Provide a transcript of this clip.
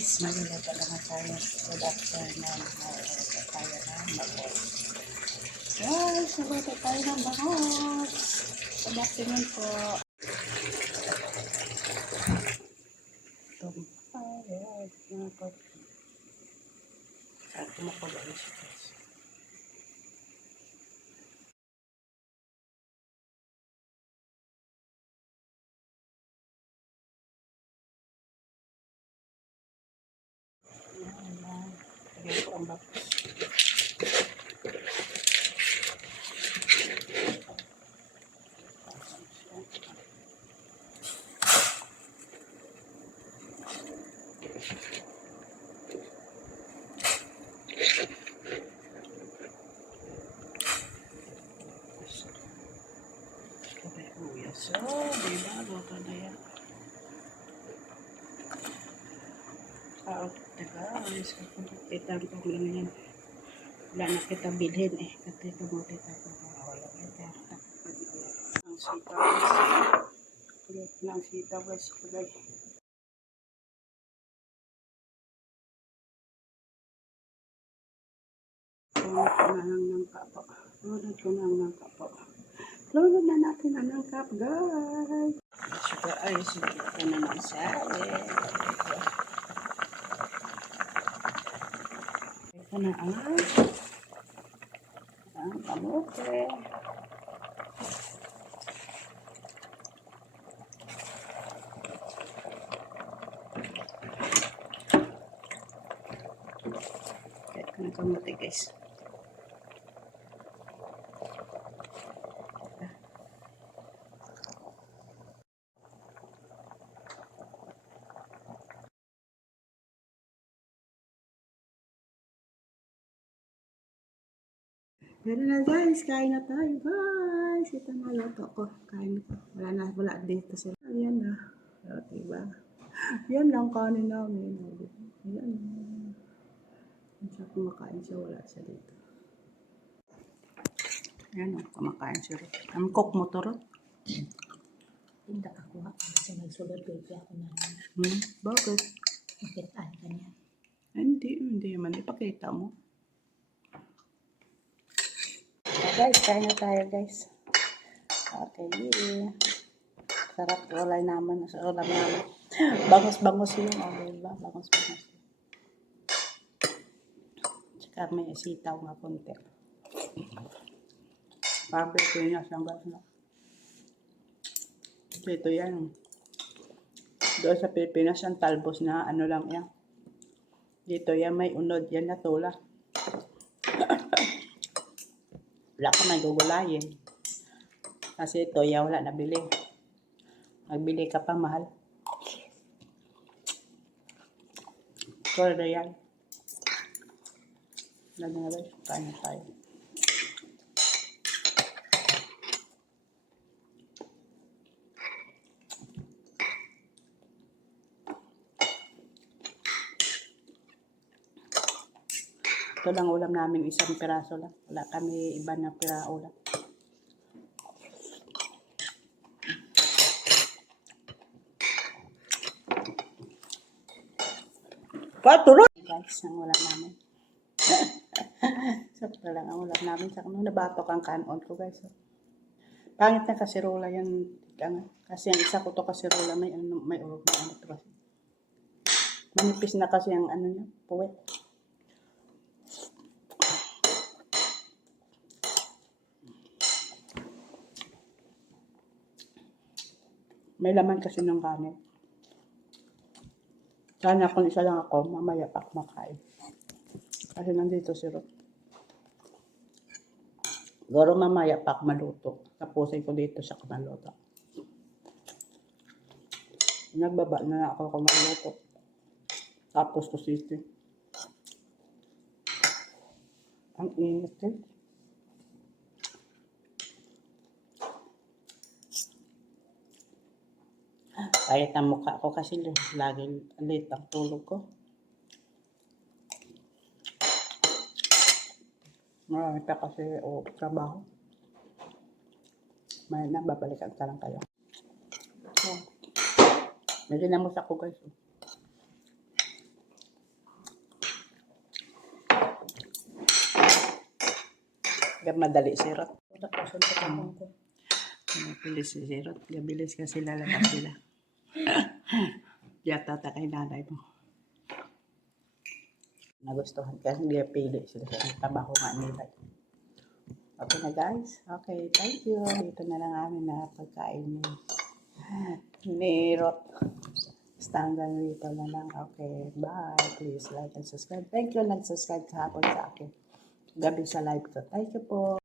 guys, magluluto naman tayo food after na magluluto tayo ng bangos. Guys, magluluto tayo ng bangos. Good afternoon po. Tumpayag na po. Saan kumukulo siya guys? Lagyan ko ang bangos. So, diba? Luto na yan. Guys, kita ko lang yan. Wala na kita bilhin eh. Kasi kamuti tayo. Wala kita. Ang sitaw guys. Kulit na ang sitaw guys. Kulay. Lunod ko na lang ng kapo. Lunod ko na lang ng kapo. Lunod na natin ang nangkap guys. Sugar ice. Ito na ng salad. Ito na ang kamote. Ito na kamote guys. Pero na guys, kain na tayo guys. Ito na luto ko. Kain ko. Wala dito sila. Ayan na. O, diba? Yan lang kanin namin. Ayan. Siya kumakain siya, wala siya dito. Ayan o, kumakain siya rin. Ang cook mo to rin? Hindi ako kasi nagsulod baby ako na. Bakit? Makitaan ka niya. Hindi man. Ipakita mo. Guys, kain na tayo guys. Okay. Sarap ulay naman sa ulam namin. Bangos-bangos yun. Diba? Bangos-bangos. Tsaka may sitaw nga punti. Parang pinas lang guys. No? Ito yan. Doon sa Pilipinas yung talbos na ano lang yan. Dito yan may unod. Yan na tula. Wala ka may gugulayin. Kasi ito, wala nabili. Nagbili ka pa, mahal. Sorry na yan. Wala na guys. Kain na tayo. Ito lang ulam namin, isang piraso lang. Wala kami iba na ulam. Paturo! Guys, ang ulam namin. Sakto lang ang ulam namin. Saka nung nabatok ang kanon ko guys. Pangit na kasirola yan. Kasi ang isa ko to kasirola may urog na ano to. Manipis na kasi ang ano niya, puwet. May laman kasi ng kanin. Sana kung isa lang ako, mamaya pa kumakain. Kasi nandito si Ruth. Siguro mamaya pa maluto. Tapusin ko dito siya kumaluto. Nagbaba na ako kumaluto. Tapos ko sisi. Ang init eh. Kahit ang mukha ko kasi laging late ang tulog ko. Marami pa kasi trabaho. May nababalikan ka lang kayo. So, may ginamos ako guys. ka madali si Rot. Tapos ang tatapon ko. Bilis si Rot. Bilis kasi lalabas sila. Yata ta kay nanay mo. Nagustuhan ka, hindi pili sila sa trabaho nga nila. Okay na guys? Okay, thank you. Dito na lang amin na pagkain ni Rot. Basta hanggang dito na lang. Okay, bye. Please like and subscribe. Thank you, nag-subscribe kahapon sa akin. Gabi sa live ko. Thank you po.